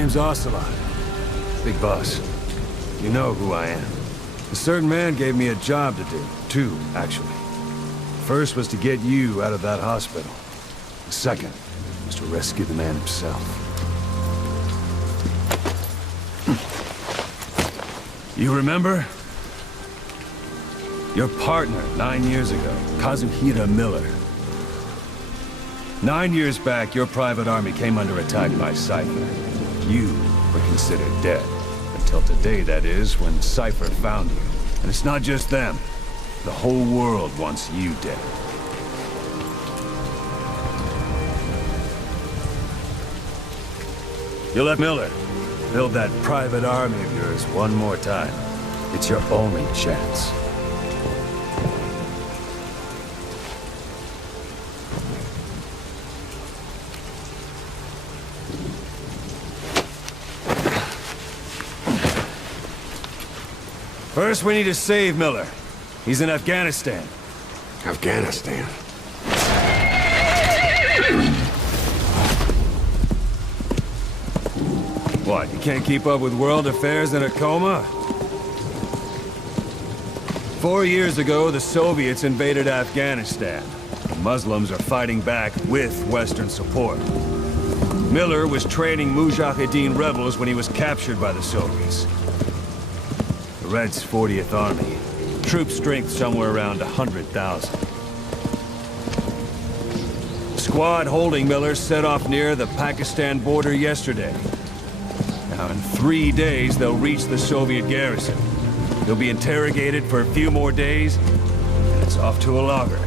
name's Ocelot. Big boss. You know who I am. A certain man gave me a job to do. Two, actually. First was to get you out of that hospital. The second was to rescue the man himself. You remember? Your partner 9 years ago, Kazuhira Miller. 9 years back, your private army came under attack by Cypher. You were considered dead. Until today, that is, when Cypher found you. And it's not just them. The whole world wants you dead. You let Miller build that private army of yours one more time. It's your only chance. First, we need to save Miller. He's in Afghanistan. Afghanistan? What, you can't keep up with world affairs in a coma? 4 years ago, the Soviets invaded Afghanistan. The Muslims are fighting back with Western support. Miller was training Mujahideen rebels when he was captured by the Soviets. The Reds' 40th Army. Troop strength somewhere around 100,000. The squad holding Miller set off near the Pakistan border yesterday. Now, in 3 days, they'll reach the Soviet garrison. He'll be interrogated for a few more days, and it's off to a lager.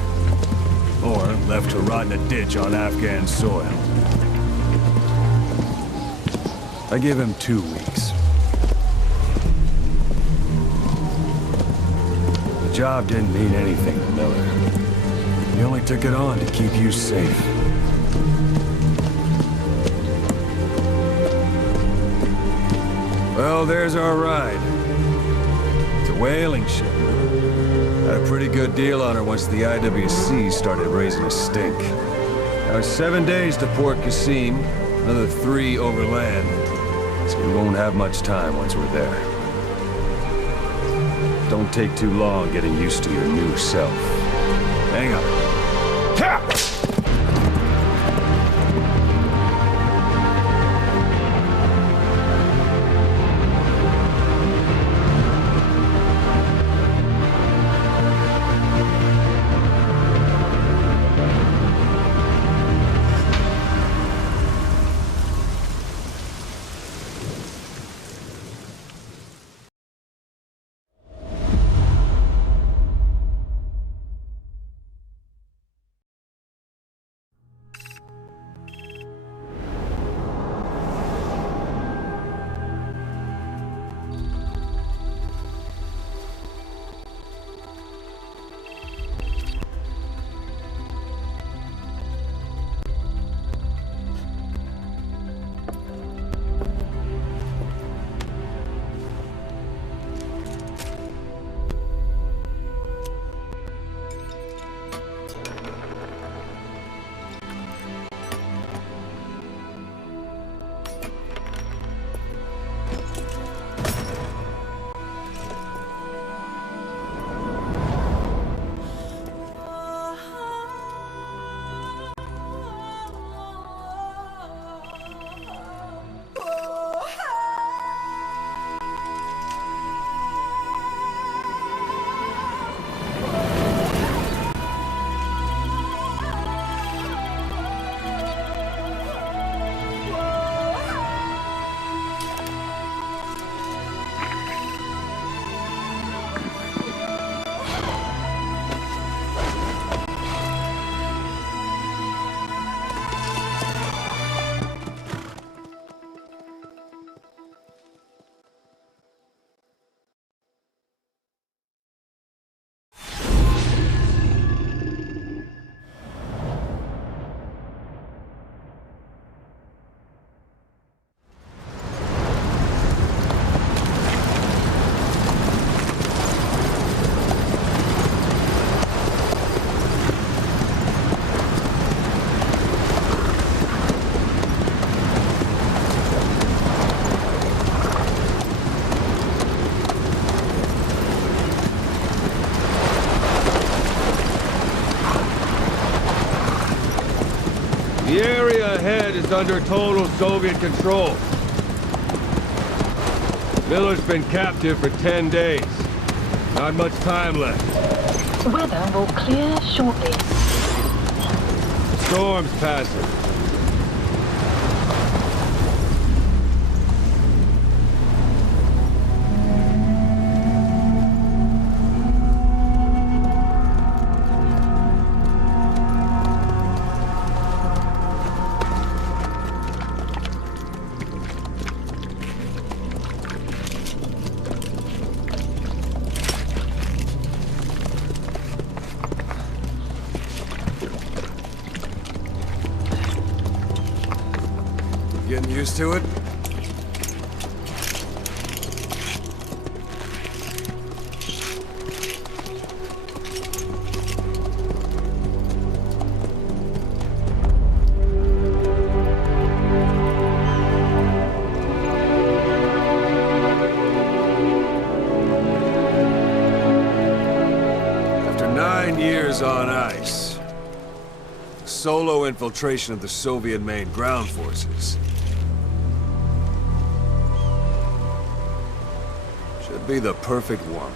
Or left to rot in a ditch on Afghan soil. I give him 2 weeks. The job didn't mean anything to Miller. He only took it on to keep you safe. Well, there's our ride. It's a whaling ship. Had a pretty good deal on her once the IWC started raising a stink. Now it's 7 days to Port Qasim, another 3 overland. So we won't have much time once we're there. Don't take too long getting used to your new self. Hang on. Ha! ahead is under total Soviet control. Miller's been captive for 10 days. Not much time left. Weather will clear shortly. The storm's passing. Getting used to it? After 9 years on ice, solo infiltration of the Soviet main ground forces should be the perfect warm-up.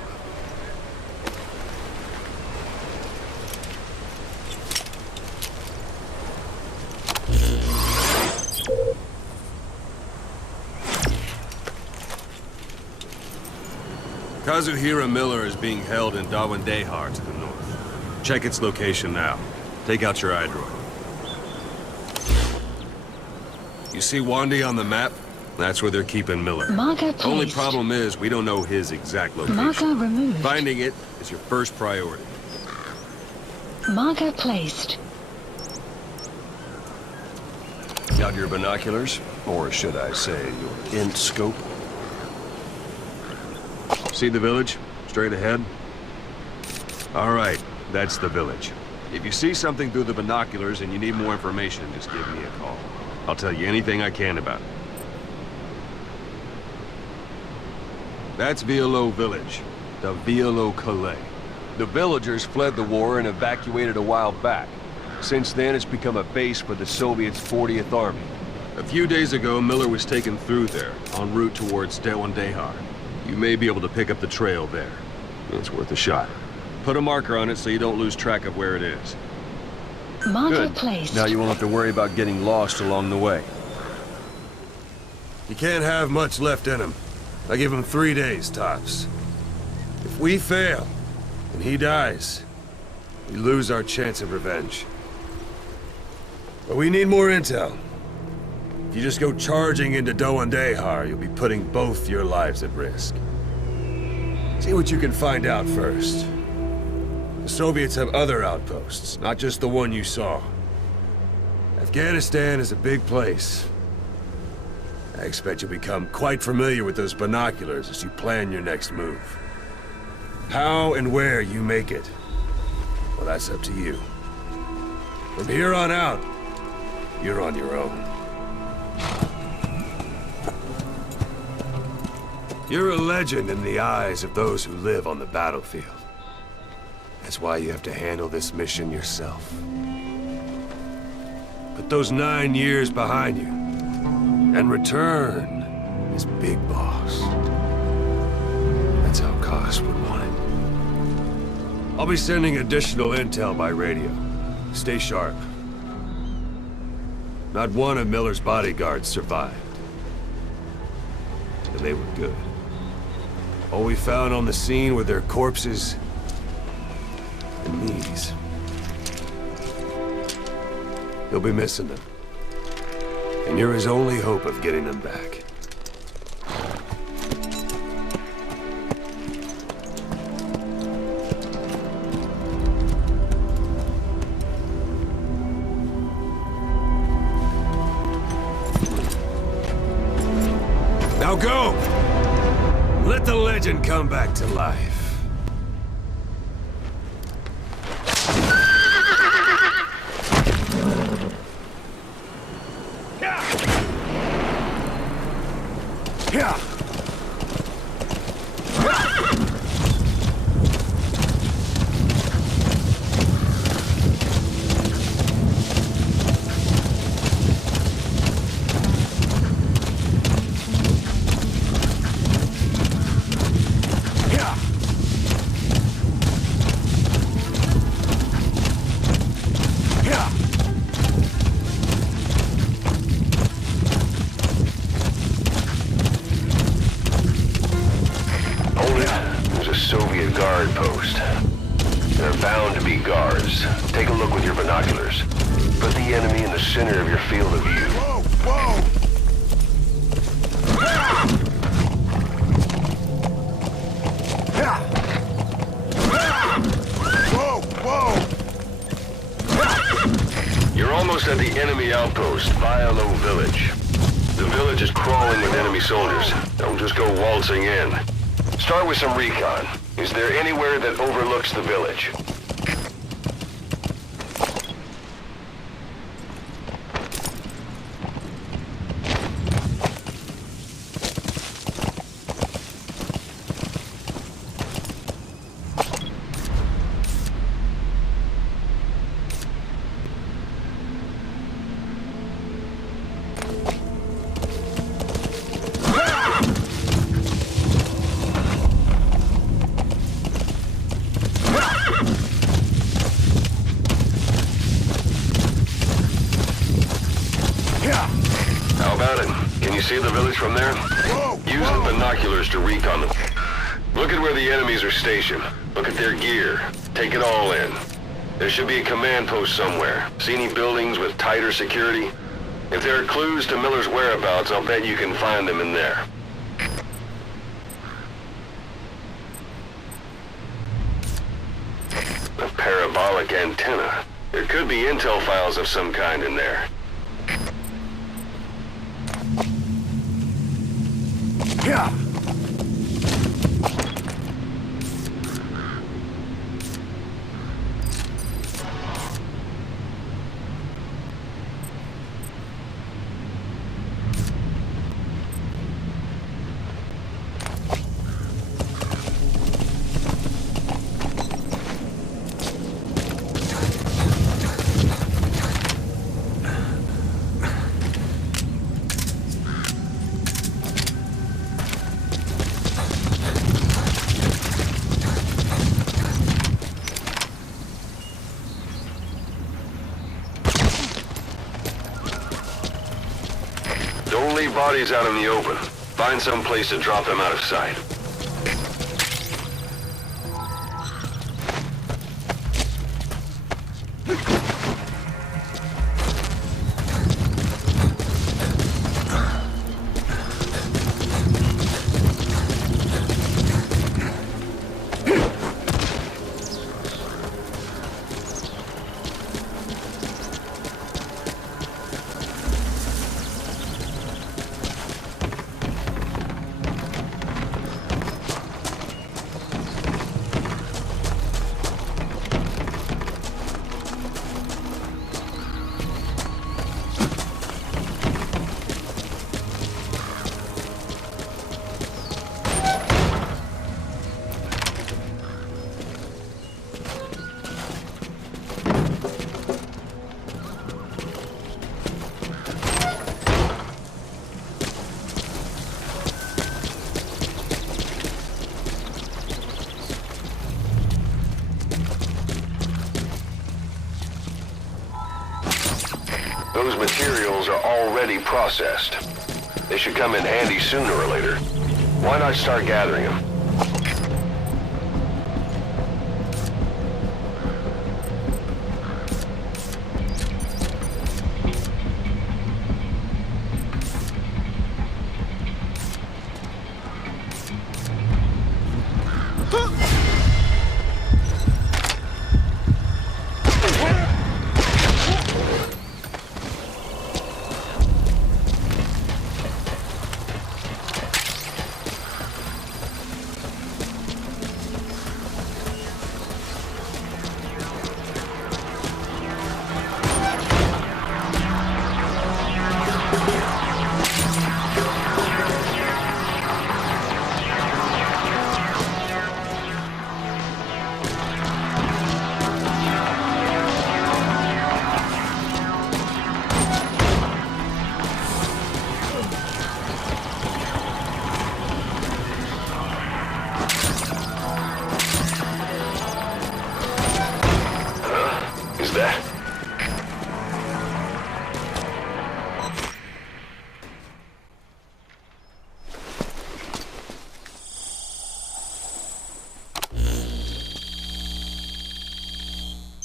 Kazuhira Miller is being held in Dawandehar to the north. Check its location now. Take out your iDroid. You see Wandy on the map? That's where they're keeping Miller. Marker placed. Only problem is, we don't know his exact location. Marker removed. Finding it is your first priority. Marker placed. Got your binoculars? Or should I say, your int scope? See the village? Straight ahead? All right, that's the village. If you see something through the binoculars and you need more information, just give me a call. I'll tell you anything I can about it. That's Violo Village, the Violo Calais. The villagers fled the war and evacuated a while back. Since then, it's become a base for the Soviets' 40th Army. A few days ago, Miller was taken through there, en route towards Dawandehar. You may be able to pick up the trail there. It's worth a shot. Put a marker on it so you don't lose track of where it is. Marker Good. placed. Now you won't have to worry about getting lost along the way. He can't have much left in him. I give him 3 days, tops. If we fail, and he dies, we lose our chance of revenge. But we need more intel. If you just go charging into Dawandehar, you'll be putting both your lives at risk. See what you can find out first. The Soviets have other outposts, not just the one you saw. Afghanistan is a big place. I expect you'll become quite familiar with those binoculars as you plan your next move. How and where you make it, well, that's up to you. From here on out, you're on your own. You're a legend in the eyes of those who live on the battlefield. That's why you have to handle this mission yourself. Put those 9 years behind you, and return as Big Boss. That's how Koss would want it. I'll be sending additional intel by radio. Stay sharp. Not one of Miller's bodyguards survived. And they were good. All we found on the scene were their corpses and knees. You'll be missing them. And you're his only hope of getting them back. Now go! Let the legend come back to life. There are bound to be guards. Take a look with your binoculars. Put the enemy in the center of your field of view. Whoa, whoa! Whoa, whoa! You're almost at the enemy outpost, Vialo Village. The village is crawling with enemy soldiers. Don't just go waltzing in. Start with some recon. Is there anywhere that overlooks the village? How about it? Can you see the village from there? Use the binoculars to recon them. Look at where the enemies are stationed. Look at their gear. Take it all in. There should be a command post somewhere. See any buildings with tighter security? If there are clues to Miller's whereabouts, I'll bet you can find them in there. A parabolic antenna. There could be intel files of some kind in there. Yeah! Don't leave bodies out in the open. Find some place to drop them out of sight. Those materials are already processed. They should come in handy sooner or later. Why not start gathering them?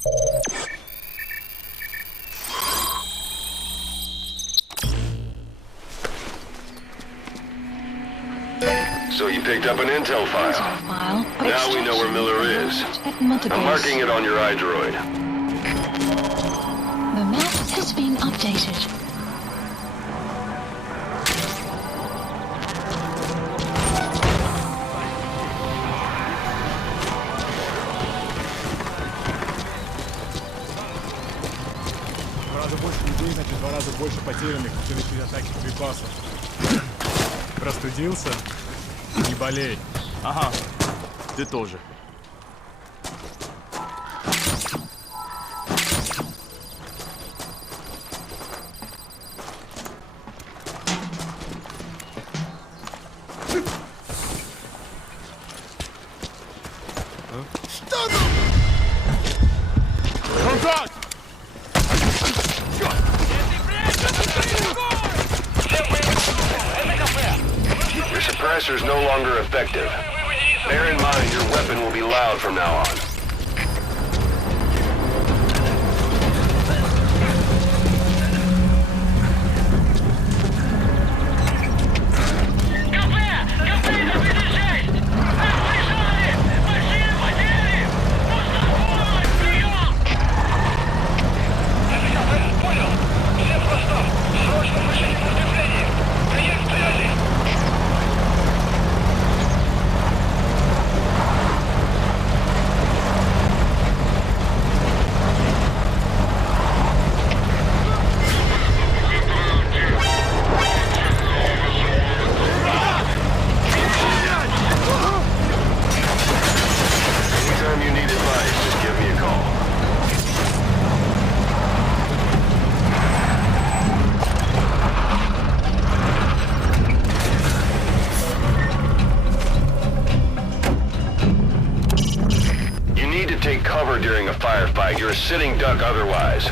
So you picked up an intel file. Now we know where Miller is. I'm marking it on your iDroid. The map has been updated. В 2 раза больше людей, значит, в 2 раза больше потерянных в следующей атаке припасов. Простудился? Не болей. Ага, ты тоже. Контакт! Your suppressor's no longer effective. Bear in mind your weapon will be loud from now on. Anytime you need advice, just give me a call. You need to take cover during a firefight. You're a sitting duck otherwise.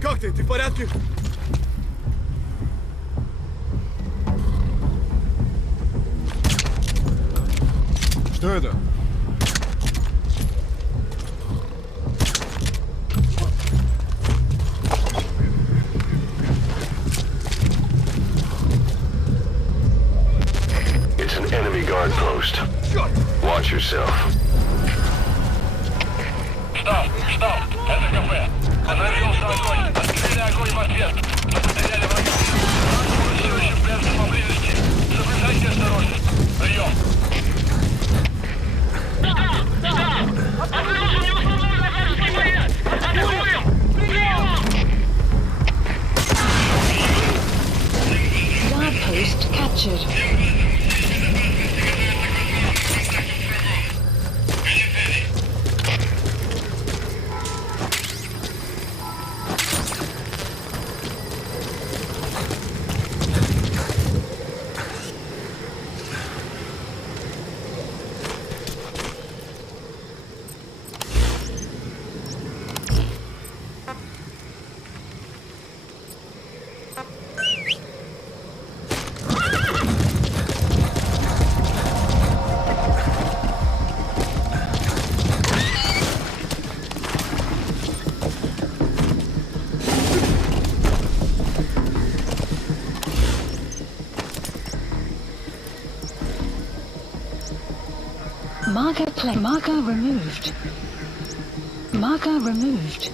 Как ты? Ты в порядке? Что это? It's an enemy guard post. Watch yourself. Штаб! Штаб! Это КП! Подорвался огонь! Открыли огонь в ответ! Потеряли врага! Все еще прячется поблизости! Соблюдайте осторожность! Прием! Штаб! Штаб! Обнаружен неусловный вражеский боец! Атакуем! Прием! Guard post captured. Marker removed. Marker removed.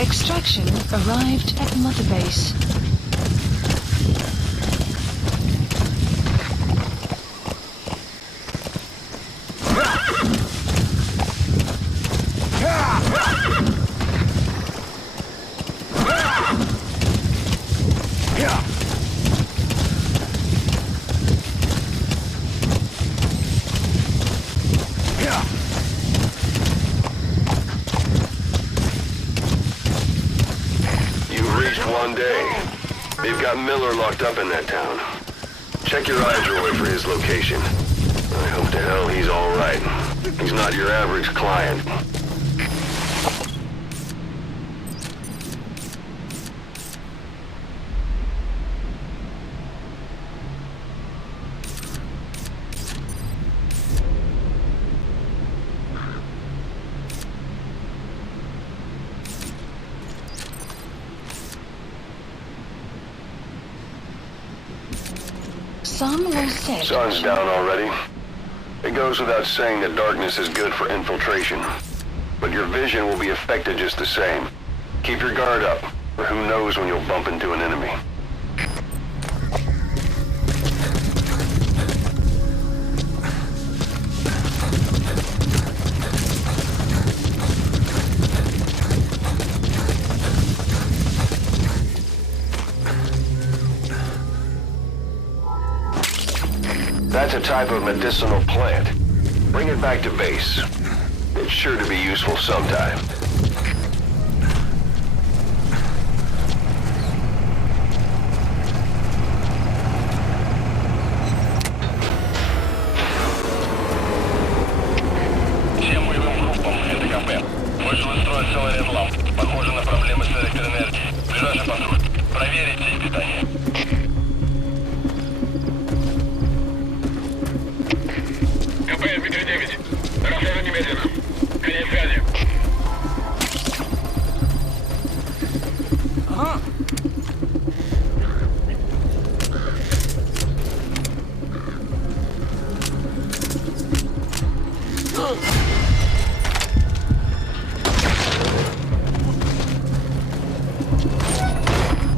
Extraction arrived at Mother Base. got Miller locked up in that town. Check your iDroid for his location. I hope to hell he's all right. He's not your average client. Sun will set. Sun's down already. It goes without saying that darkness is good for infiltration. But your vision will be affected just the same. Keep your guard up, or who knows when you'll bump into an enemy. That's a type of medicinal plant. Bring it back to base. It's sure to be useful sometime. Всем боевым группам, это КП. Вышел из строя целый ряд ламп. Похоже на проблемы с электроэнергией. Ближайший патруль. Проверить сеть питания. КП, Дмитрий-9. Расскажи немедленно. Конец связи.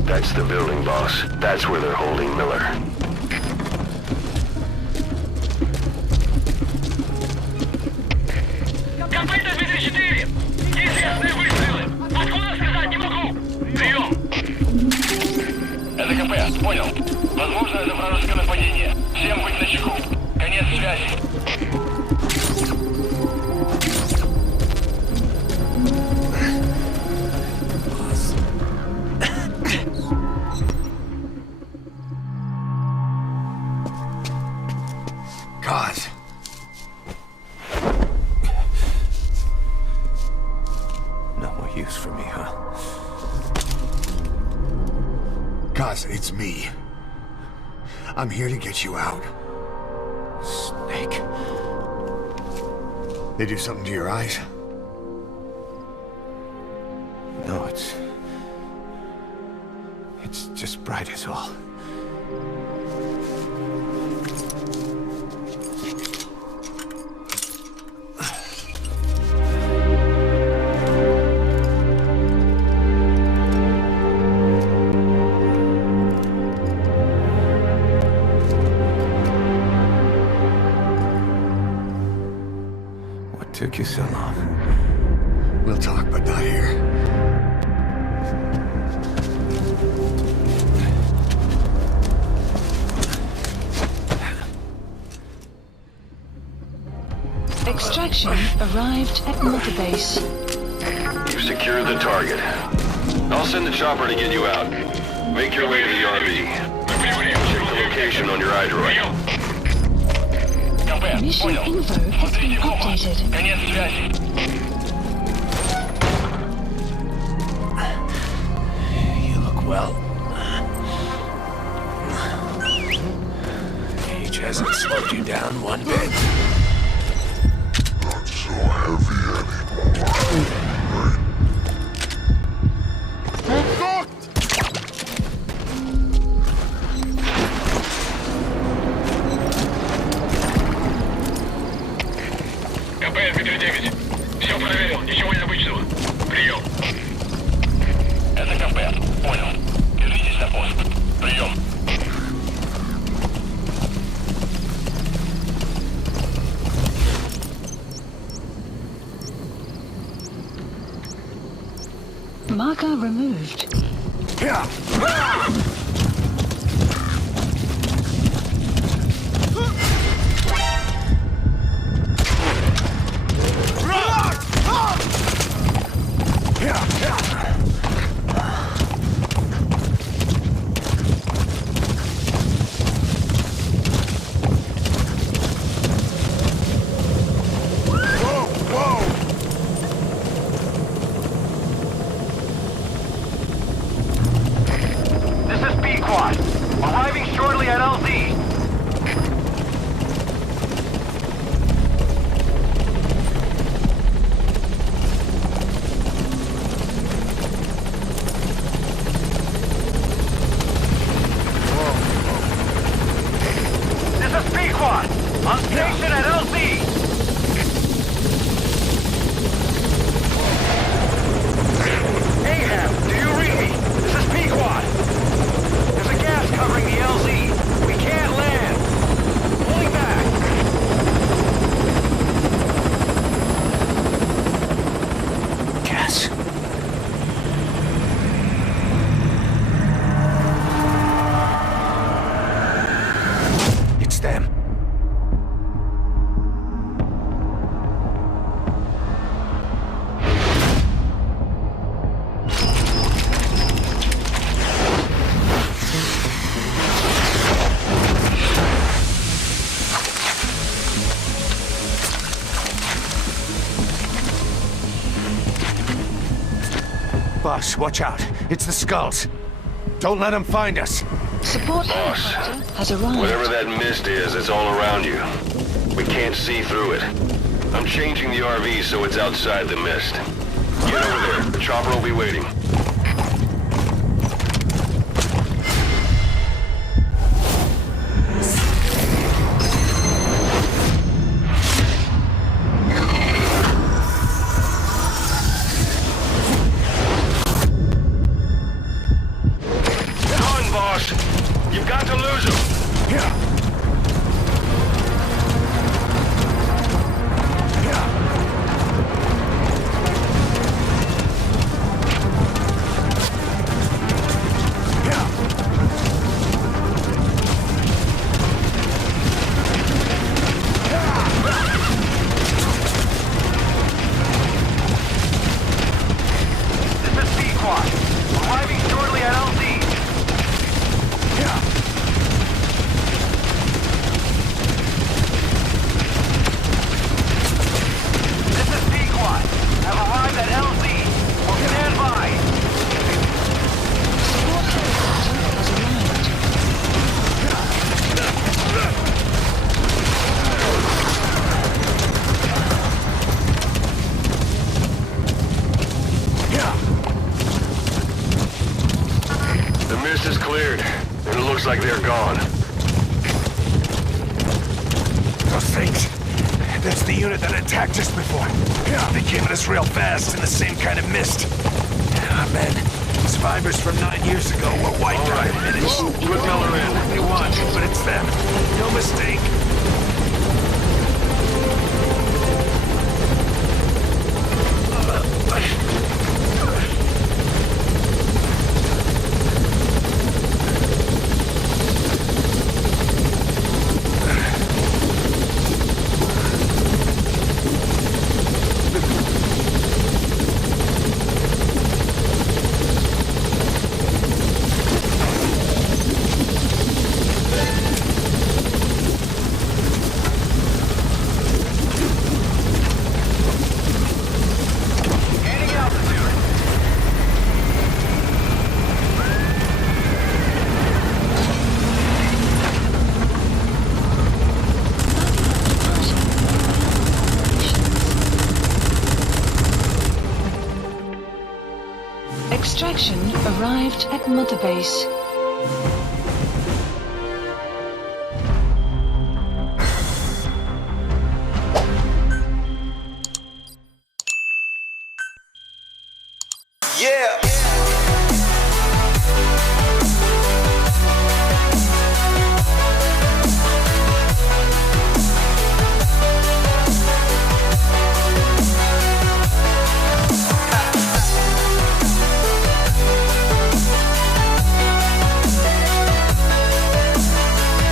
That's the building, boss. That's where they're holding Miller. КП, Дмитрий-4. Неизвестные выстрелы. Откуда сказать не могу. Прием. Это КП, понял. Возможно, это вражеское нападение. Всем быть начеку. Конец связи. God. No more use for me, huh? Cos, it's me. I'm here to get you out. Snake. They do something to your eyes? No, it's just bright as all. What took you so long? We'll talk, but not here. Extraction arrived at Mother Base. You've secured the target. I'll send the chopper to get you out. Make your way to the RV. Check the location on your iDroid. КП, Mission понял. info has been Смотрите в оба. updated. Конец связи. You look well. Age hasn't slowed you down one bit. КП, Дмитрий-9. Все проверил, ничего необычного. Прием. Это КП, понял. Держитесь на пост. Прием. Marker removed. squad! On station at LZ! Ahab, do you read me? This is Pequod. There's a gas covering the LZ. We can't land. Pulling back. Gas. It's them. Boss, watch out. It's the skulls. Don't let them find us. Support Boss, helicopter has arrived. whatever that mist is, it's all around you. We can't see through it. I'm changing the RV so it's outside the mist. Get over there. The chopper will be waiting. Run, boss! You've got to lose him! This is Pequod. Arriving shortly at LZ. This is Pequod. I've arrived at LZ. We'll stand by. Support helicopter has arrived. The mist is cleared, and it looks like they're gone. Those things. That's the unit that attacked us before. They came at us real fast in the same kind of mist. Ah, man. Survivors from 9 years ago were wiped out in minutes. Put Miller in. What you want, but it's them. No mistake. Gaining altitude. Extraction arrived at Mother Base.